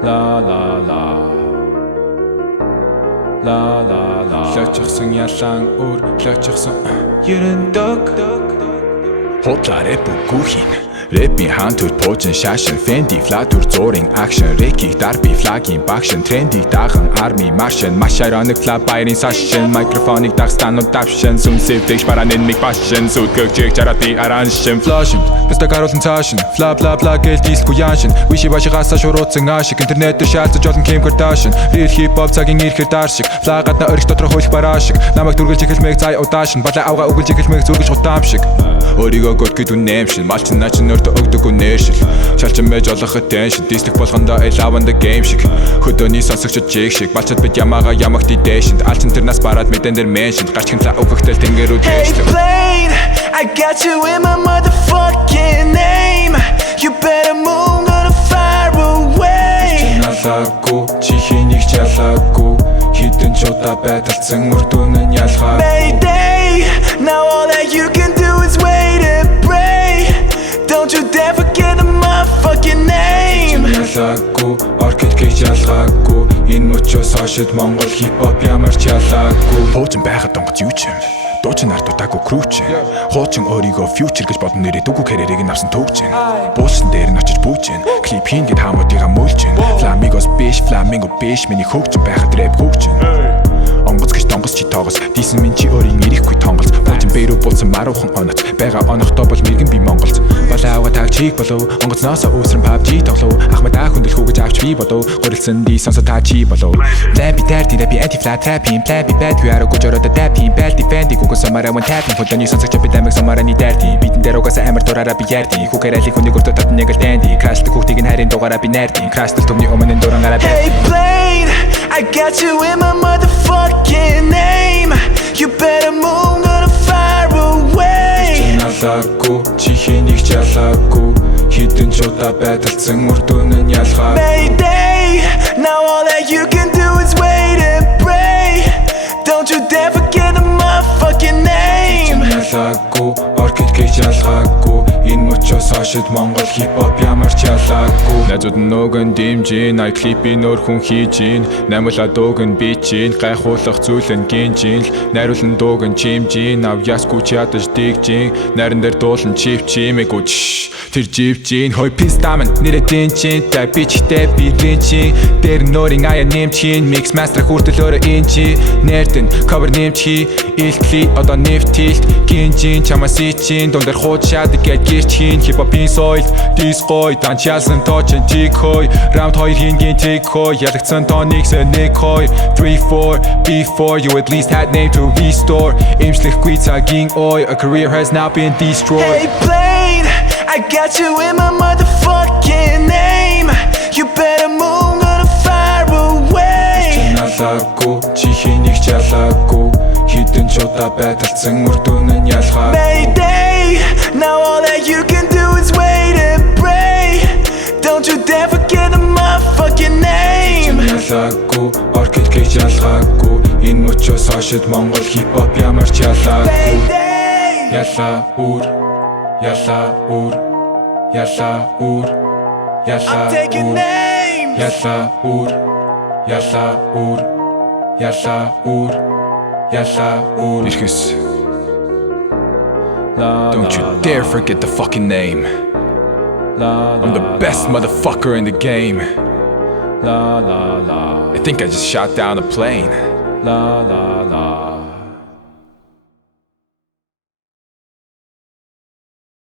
La la la La la la Лочихсон ялан өөр лочихсон ерөндөг Хотлаа рэп үгүйхин Рэпийн хаан төр пуужин шашин Fendi FLA төр зуурын акшн Рэкийг дарби флагийн багшин Трендийг даган арми маршин Маш ironic FLA баярын сашин Микрофоныг дагстанууд давшин Сүмсэвдэгш баранын нэг башин Сүтгэгчийг жарати араншин Флашин Бэстэг харуулсан цаашин FLA bla bla гэл диску яншин Виши башигасаа шурууцсан ашиг Интернет төр шаалцаж олон Kim Kardashian Real hip-hop цагийн ирэхэр даршиг FLA гадна өрх доторх хөлх барашиг Намайг дүргэлж эхэлмэг цай удаашин Бала авга өгүүлж эхэлмэг зүргэж хутаамшиг Өөрийгөө гот гэд үнэмшин Малчин начин өртө өгдөггүй нэршил Шалчин мэж олоход теншин Дислэх болгондоо I love on the game шиг Хөдөөний сонсогчд жиг шиг Балчад бид ямаага ямагт идээшинд Алчин тэр нас бараад мэдэн дээр меншинд Гарч хэмлээ өгөхтэл тэнгэрүүд Hey plane, I got you in my motherfucking name You better move, gonna fire away Налаагүй, чихэнийг чалаагүй Хитэн ч удаа байдалцсан үрдүүн нь ялгаа Mayday, now all that you can do is wait and pray Don't you dare forget the motherfucking name Налаагүй, Erkhes гэж ялгаагүй Энэ мөчөөс хойшид Монгол хип-хоп ямар ч ялгаагүй Пуучин байхад донгоц юу ч юм Дуучин артуудаагүй крүүчин Хуучин өөрийгөө future гэж бодон нэрээ дүүгүй карьерийг нь авсан төгжин Буулсан дээр нь очиж бүүжин Клип хийн гэд хамуудыгаа мөөлжин Flamingos биш, flamingo биш Миний хөгжин байхад рэп хөгжин Онгоц гэж донгоц чи тоогоос Дийсэн минь чи өөрийн ирэхгүй тонголц Пуучин бэрүү булсан маруухан оноц Бага онохдоо бол мэргэн би монголц Балаага тааг чиг болов Онгоцноосоо үүсрэн PUBG тоглов Ахмадаа хүндэлхүү гэж авч би болов Гурилсан ди сонсо та чи болов Ламби дайрти рэпи anti-FLA trapping Плаби bad we are гож ороод дайпи Bad defending Гугон самара мөн tapping Хөлөний сонсогч бид амиг самараны дайрти Бидэн дээр угаасаа амар дураараа би ярти Хүүхэрэлийг хүнийг өртөө татан нэг л дэнди Краштай хүүхдийг нь харин дугаараа би найрти Краштай төмний өмнө нь дурангараа Hey plane, I got you in my motherfucking name You better move, gonna fire away Налаагүй, чихэнийг чалаагүй Хитэн ч удаа байдалцсан үрдүүн нь ялгаа Mayday, now all that you can do is wait and pray Don't you dare forget the motherfucking name Налаагүй, Erkhes гэж ялгаагүй Энэ мөчөөс хойшид Монгол хип-хоп ямар ч ялгаагүй Найзууд нь нөгөн дэмжин Ай клипийн өөр хүн хийжин Намлаа дууг нь бичин Гайхуулах зүйл нь гинжин Найруулан дууг нь чимжин Ав ясгүй ч ядаж дигжин Найран дээр дуулан чивчимээгүү Тэр живжин Хой пистамэн нэрэ дэнчин Тай бичтэй бирлэнчин Дээр нөрийн ая нэмчин Mix master хүртэл өөрөө инчи Нэрдэн cover нэмчи Илтгэли одоо нэвтилт Гинжин чамаас ичин Дундэр хууд шаадаг гэд гэрчхийн Хип-хопын сойлд дисгой Данч ялсан тоочен тик хой Раунд 2 хингийн тик хой Ялагдсан тониксэн нэг хой 3-4 before you at least had name to restore Имшлэхгүй цагийн ой A career has now been destroyed Hey plane, I got you in my motherfucking name You better move, gonna fire away Налаагүй, чихэнийг чалаагүй Хитэн ч удаа байдалцсан үрдүүн нь ялгаа Mayday, now all that you can do is wait and pray Don't you dare forget the motherfucking name Налаагүй, Erkhes гэж ялгаагүй Энэ мөчөөс хойшид Монгол хип-хоп ямар ч ялгаагүй Ялаа үр, ялаа үр, ялаа үр, ялаа I'm taking үр names Ялаа үр, ялаа үр, ялаа үр, ялаа үр Эркhes Don't you dare forget the fucking name I'm the best motherfucker in the game I think I just shot down a plane